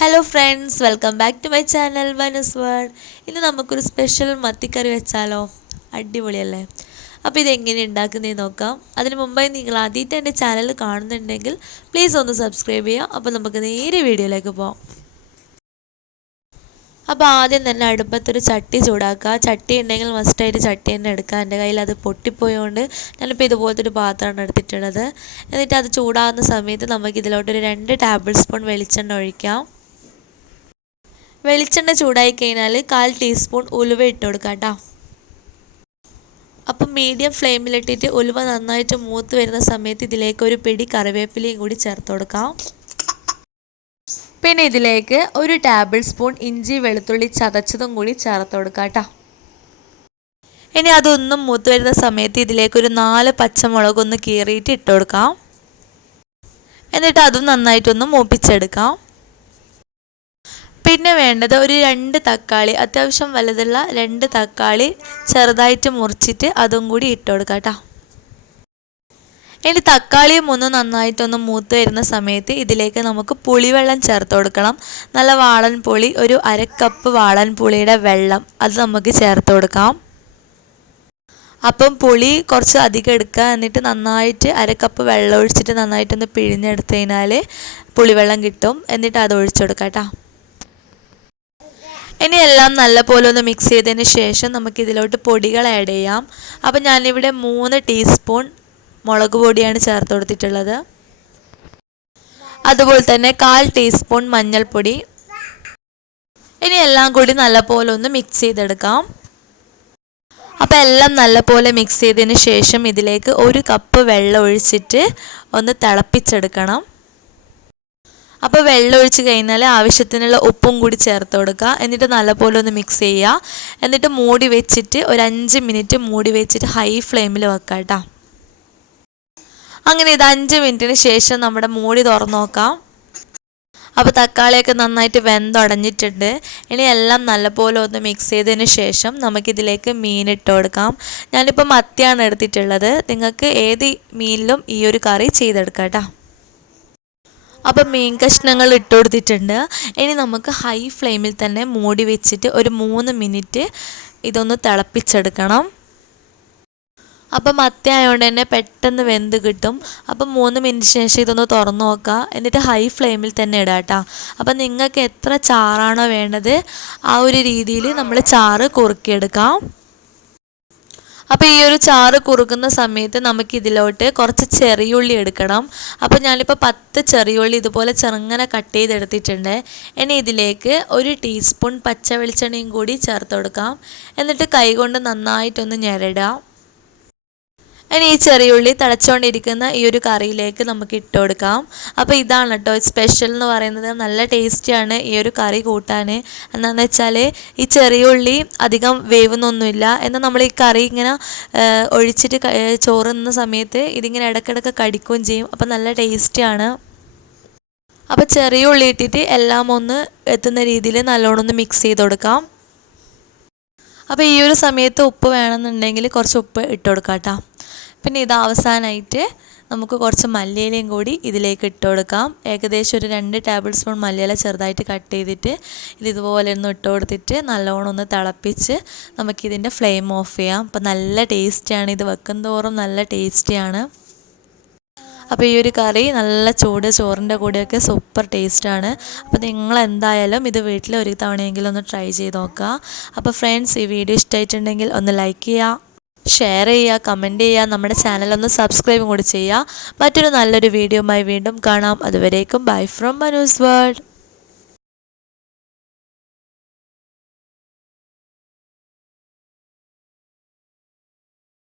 Hello friends welcome back to my channel വനസ് world ഇന്ന് നമുക്കൊരു special മത്തിക്കറി വെച്ചാലോ? അടിപൊളിയല്ലേ? അപ്പോൾ ഇതെങ്ങനെ ഉണ്ടാക്കുന്നതെന്ന് നോക്കാം. അതിന് മുമ്പായി നിങ്ങൾ ആദ്യമായിട്ട് എന്റെ ചാനൽ കാണുന്നുണ്ടെങ്കിൽ പ്ലീസ് ഒന്ന് സബ്സ്ക്രൈബ് ചെയ്യുക. അപ്പോൾ നമുക്ക് നേരെ വീഡിയോയിലേക്ക് പോകാം അപ്പോൾ ആദ്യം തന്നെ അടുപ്പത്തൊരു ചട്ടി ചൂടാക്കുക. ചട്ടി ഉണ്ടെങ്കിൽ മസ്റ്റായിട്ട് ചട്ടി തന്നെ എടുക്കുക. എന്റെ കയ്യിൽ അത് പൊട്ടിപ്പോയതുകൊണ്ട് ഞാനിപ്പോൾ ഇതുപോലത്തെ ഒരു പാത്രമാണ് എടുത്തിട്ടുള്ളത്. എന്നിട്ട് അത് ചൂടാകുന്ന സമയത്ത് നമുക്കിതിലോട്ടൊരു രണ്ട് ടേബിൾ സ്പൂൺ വെളിച്ചെണ്ണ ഒഴിക്കാം. വെളിച്ചെണ്ണ ചൂടായി കഴിഞ്ഞാൽ കാൽ ടീസ്പൂൺ ഉലുവ ഇട്ട് കൊടുക്കാം കേട്ടോ അപ്പം മീഡിയം ഫ്ലെയിമിലിട്ടിട്ട് ഉലുവ നന്നായിട്ട് മൂത്ത് വരുന്ന സമയത്ത് ഇതിലേക്ക് ഒരു പിടി കറിവേപ്പിലയും കൂടി ചേർത്ത് കൊടുക്കാം. പിന്നെ ഇതിലേക്ക് ഒരു ടേബിൾ സ്പൂൺ ഇഞ്ചി വെളുത്തുള്ളി ചതച്ചതും കൂടി ചേർത്ത് കൊടുക്കാം കേട്ടോ ഇനി അതൊന്നും മൂത്ത് വരുന്ന സമയത്ത് ഇതിലേക്ക് ഒരു നാല് പച്ചമുളക് ഒന്ന് കീറിയിട്ട് ഇട്ട് കൊടുക്കാം. എന്നിട്ട് അതും നന്നായിട്ടൊന്ന് മൂപ്പിച്ചെടുക്കാം. പിന്നെ വേണ്ടത് ഒരു രണ്ട് തക്കാളി അത്യാവശ്യം വലുതുള്ള രണ്ട് തക്കാളി ചെറുതായിട്ട് മുറിച്ചിട്ട് അതും കൂടി ഇട്ട് കൊടുക്കാം കേട്ടോ. ഇനി തക്കാളിയും ഒന്ന് നന്നായിട്ടൊന്ന് മൂത്ത് വരുന്ന സമയത്ത് ഇതിലേക്ക് നമുക്ക് പുളിവെള്ളം ചേർത്ത് കൊടുക്കണം. നല്ല വാളൻ പുളി ഒരു അരക്കപ്പ് വാളൻ പുളിയുടെ വെള്ളം അത് നമുക്ക് ചേർത്ത് കൊടുക്കാം. അപ്പം പുളി കുറച്ച് അധികം എടുക്കുക എന്നിട്ട് നന്നായിട്ട് അര കപ്പ് വെള്ളം ഒഴിച്ചിട്ട് നന്നായിട്ടൊന്ന് പിഴിഞ്ഞെടുത്ത് കഴിഞ്ഞാൽ പുളിവെള്ളം കിട്ടും. എന്നിട്ട് അത് ഒഴിച്ചു കൊടുക്കാം കേട്ടോ. ഇനി എല്ലാം നല്ലപോലെ ഒന്ന് മിക്സ് ചെയ്തതിന് ശേഷം നമുക്ക് ഇതിലോട്ട് പൊടികൾ ആഡ് ചെയ്യാം. അപ്പം ഞാനിവിടെ മൂന്ന് ടീസ്പൂൺ മുളക് പൊടിയാണ് ചേർത്ത് കൊടുത്തിട്ടുള്ളത്. അതുപോലെ തന്നെ കാൽ ടീസ്പൂൺ മഞ്ഞൾപ്പൊടി. ഇനി എല്ലാം കൂടി നല്ലപോലെ ഒന്ന് മിക്സ് ചെയ്തെടുക്കാം. അപ്പോൾ എല്ലാം നല്ലപോലെ മിക്സ് ചെയ്തതിന് ശേഷം ഇതിലേക്ക് ഒരു കപ്പ് വെള്ളം ഒഴിച്ചിട്ട് ഒന്ന് തിളപ്പിച്ചെടുക്കണം. അപ്പോൾ വെള്ളം ഒഴിച്ച് കഴിഞ്ഞാൽ ആവശ്യത്തിനുള്ള ഉപ്പും കൂടി ചേർത്ത് കൊടുക്കുക. എന്നിട്ട് നല്ലപോലെ ഒന്ന് മിക്സ് ചെയ്യുക. എന്നിട്ട് മൂടി വെച്ചിട്ട് ഒരു അഞ്ച് മിനിറ്റ് മൂടി വെച്ചിട്ട് ഹൈ ഫ്ലെയിമിൽ വെക്കാം കേട്ടോ അങ്ങനെ ഇത് അഞ്ച് മിനിറ്റിന് ശേഷം നമ്മുടെ മൂടി തുറന്നു നോക്കാം. അപ്പോൾ തക്കാളിയൊക്കെ നന്നായിട്ട് വെന്തുടഞ്ഞിട്ടുണ്ട് ഇനി എല്ലാം നല്ലപോലെ ഒന്ന് മിക്സ് ചെയ്തതിന് ശേഷം നമുക്കിതിലേക്ക് മീൻ ഇട്ട് കൊടുക്കാം. ഞാനിപ്പോൾ മത്തിയാണ് എടുത്തിട്ടുള്ളത്. നിങ്ങൾക്ക് ഏത് മീനിലും ഈ ഒരു കറി ചെയ്തെടുക്കാം കേട്ടോ അപ്പം മീൻ കഷ്ണങ്ങൾ ഇട്ട് കൊടുത്തിട്ടുണ്ട് ഇനി നമുക്ക് ഹൈ ഫ്ലെയിമിൽ തന്നെ മൂടി വെച്ചിട്ട് ഒരു മൂന്ന് മിനിറ്റ് ഇതൊന്ന് തിളപ്പിച്ചെടുക്കണം. അപ്പം മത്തി ആയതുകൊണ്ട് തന്നെ പെട്ടെന്ന് വെന്ത് കിട്ടും. അപ്പം മൂന്ന് മിനിറ്റ് ശേഷം ഇതൊന്ന് തുറന്നു നോക്കുക. എന്നിട്ട് ഹൈ ഫ്ലെയിമിൽ തന്നെ ഇടാം കേട്ടോ. അപ്പം നിങ്ങൾക്ക് എത്ര ചാറാണോ വേണ്ടത് ആ ഒരു രീതിയിൽ നമ്മൾ ചാറ് കുറുക്കിയെടുക്കാം. അപ്പോൾ ഈ ഒരു ചാറ് കുറുക്കുന്ന സമയത്ത് നമുക്ക് ഇതിലോട്ട് കുറച്ച് ചെറിയുള്ളി എടുക്കണം. അപ്പോൾ ഞാനിപ്പോൾ പത്ത് ചെറിയുള്ളി ഇതുപോലെ ചെറുങ്ങനെ കട്ട് ചെയ്തെടുത്തിട്ടുണ്ട്. ഇനി ഇതിലേക്ക് ഒരു ടീസ്പൂൺ പച്ച വെളിച്ചെണ്ണയും കൂടി ചേർത്ത് കൊടുക്കാം. എന്നിട്ട് കൈകൊണ്ട് നന്നായിട്ടൊന്ന് ഞെരടാം. ഇനി ഈ ചെറിയുള്ളി തിളച്ചുകൊണ്ടിരിക്കുന്ന ഈ ഒരു കറിയിലേക്ക് നമുക്ക് ഇട്ട് കൊടുക്കാം. അപ്പോൾ ഇതാണ് കേട്ടോ സ്പെഷ്യൽ എന്ന് പറയുന്നത്. നല്ല ടേസ്റ്റിയാണ് ഈ ഒരു കറി കൂട്ടാൻ എന്താണെന്ന് വെച്ചാൽ ഈ ചെറിയുള്ളി അധികം വേവുന്നൊന്നുമില്ല. എന്നാൽ നമ്മൾ ഈ കറി ഇങ്ങനെ ഒഴിച്ചിട്ട് ചോറുന്ന സമയത്ത് ഇതിങ്ങനെ ഇടയ്ക്കിടയ്ക്ക് കടിക്കുകയും ചെയ്യും. അപ്പോൾ നല്ല ടേസ്റ്റിയാണ് അപ്പോൾ ചെറിയ ഉള്ളി ഇട്ടിട്ട് എല്ലാം ഒന്ന് എത്തുന്ന രീതിയിൽ നല്ലോണം ഒന്ന് മിക്സ് ചെയ്ത് കൊടുക്കാം. അപ്പോൾ ഈ ഒരു സമയത്ത് ഉപ്പ് വേണമെന്നുണ്ടെങ്കിൽ കുറച്ച് ഉപ്പ് ഇട്ട് കൊടുക്കാം കേട്ടോ പിന്നെ ഇത് അവസാനമായിട്ട് നമുക്ക് കുറച്ച് മല്ലിയിലയും കൂടി ഇതിലേക്ക് ഇട്ട് കൊടുക്കാം. ഏകദേശം ഒരു രണ്ട് ടേബിൾ സ്പൂൺ മല്ലിയില ചെറുതായിട്ട് കട്ട് ചെയ്തിട്ട് ഇത് ഇതുപോലെ ഒന്ന് ഇട്ട് കൊടുത്തിട്ട് നല്ലോണം ഒന്ന് തിളപ്പിച്ച് നമുക്കിതിന്റെ ഫ്ലെയിം ഓഫ് ചെയ്യാം. അപ്പോൾ നല്ല ടേസ്റ്റിയാണ് ഇത് വെക്കും തോറും നല്ല ടേസ്റ്റിയാണ് അപ്പോൾ ഈ ഒരു കറി നല്ല ചൂട് ചോറിന്റെ കൂടെയൊക്കെ സൂപ്പർ ടേസ്റ്റാണ് അപ്പോൾ നിങ്ങൾ എന്തായാലും ഇത് വീട്ടിൽ ഒരു തവണയെങ്കിലും ഒന്ന് ട്രൈ ചെയ്ത് നോക്കുക. അപ്പോൾ ഫ്രണ്ട്സ് ഈ വീഡിയോ ഇഷ്ടമായിട്ടുണ്ടെങ്കിൽ ഒന്ന് ലൈക്ക് ചെയ്യുക. ഷെയർ ചെയ്യുക കമന്റ് ചെയ്യുക നമ്മുടെ ചാനലൊന്ന് സബ്സ്ക്രൈബും കൂടി ചെയ്യുക. മറ്റൊരു നല്ലൊരു വീഡിയോയുമായി വീണ്ടും കാണാം. അതുവരേക്കും ബൈ ഫ്രം മനൂസ് വേൾഡ്